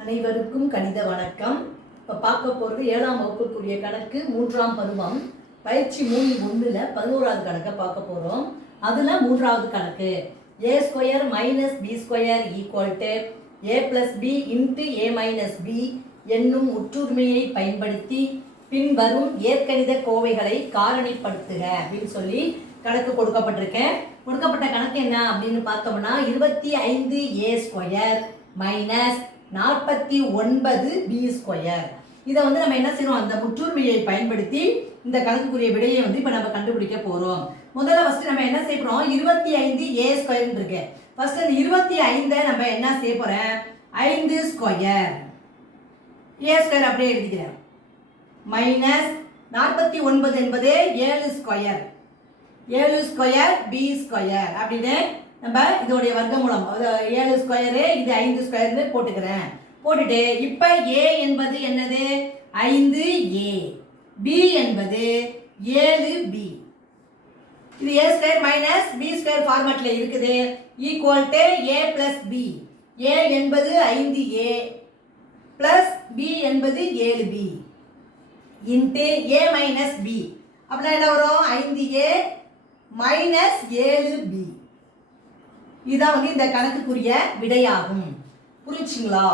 அனைவருக்கும் கணித வணக்கம். இப்போ பார்க்க போகிறது 7ஆம் வகுப்புக்குரிய கணக்கு 3ஆம் பருவம் பயிற்சி 3.1ல் 11வது கணக்கை பார்க்க போகிறோம். அதில் 3வது கணக்கு a² - b² = a + b × a - b என்னும் முற்றுரிமையை பயன்படுத்தி பின்வரும் இயற்கணித கோவைகளை காரணிப்படுத்துக அப்படின்னு சொல்லி கணக்கு கொடுக்கப்பட்டிருக்கேன். கொடுக்கப்பட்ட கணக்கு என்ன அப்படின்னு பார்த்தோம்னா 25a² - 49b². இதை நம்ம என்ன செய்யறோம், அந்த முற்றுரிமையை பயன்படுத்தி இந்த கணக்குக்குரிய விடையை இப்போ நம்ம கண்டுபிடிக்க போறோம். முதல்ல ஃபர்ஸ்ட் நம்ம என்ன செய்ய போறோம், 25a² இருக்கு. ஃபர்ஸ்ட் அந்த 25 நம்ம என்ன செய்ய போறோம், 5² a² அப்படியே எழுதிக்கிறேன். -49 என்பது 7² b² அப்படின்னு நம்ம இதோடைய வர்க்கமூலம் 7² இது 5² போட்டுக்கிறேன். போட்டுட்டு இப்போ a என்பது என்னது 5a, b என்பது 7b. இது a² - b² ஃபார்மட்ல இருக்குது. Equal to a + b. a என்பது 5a plus b என்பது 7b இன்ட்டு a - b. அப்படின்னா என்ன வரும், 5a - 7b. இதுதான் இந்த கணக்குக்குரிய விடையாகும். புரிச்சுங்களா?